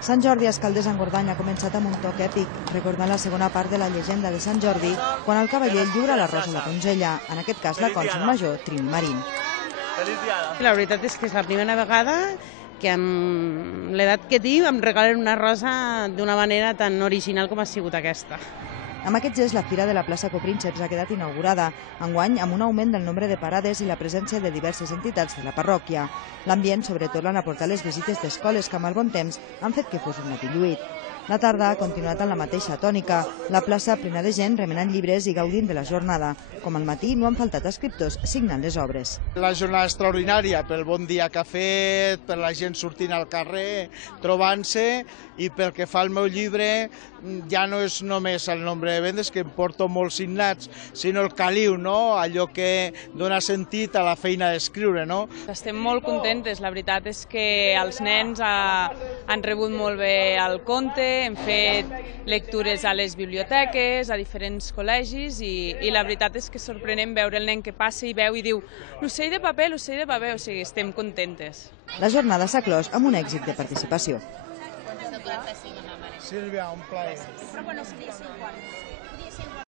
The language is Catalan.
Sant Jordi a Escaldes-Engordany ha començat amb un toc èpic, recordant la segona part de la llegenda de Sant Jordi, quan el cavaller lliura la rosa a la donzella, en aquest cas la cònsol major Trini Marín. La veritat és que és la primera vegada que amb l'edat que tinc em regalen una rosa d'una manera tan original com ha sigut aquesta. Amb aquest gest, la Fira de la plaça Coprínceps ha quedat inaugurada, enguany amb un augment del nombre de parades i la presència de diverses entitats de la parròquia. L'ambient, sobretot, l'han aportat les visites d'escoles que, amb el bon temps, han fet que fos un matí lluït. La tarda ha continuat amb la mateixa tònica, la plaça plena de gent remenant llibres i gaudint de la jornada. Com al matí, no han faltat escriptors signant les obres. La jornada extraordinària pel bon dia que ha fet, per la gent sortint al carrer, trobant-se, i pel que fa al meu llibre, ja no és només el nombre de vendes, que em porto molts signats, sinó el caliu, no? Allò que dona sentit a la feina d'escriure. No? Estem molt contentes, la veritat és que els nens han rebut molt bé el conte, hem fet lectures a les biblioteques, a diferents col·legis, i la veritat és que és sorprenent veure el nen que passa i veu i diu l'ocell de paper, o sigui, estem contentes. La jornada s'ha clos amb un èxit de participació. Sílvia, un plaer.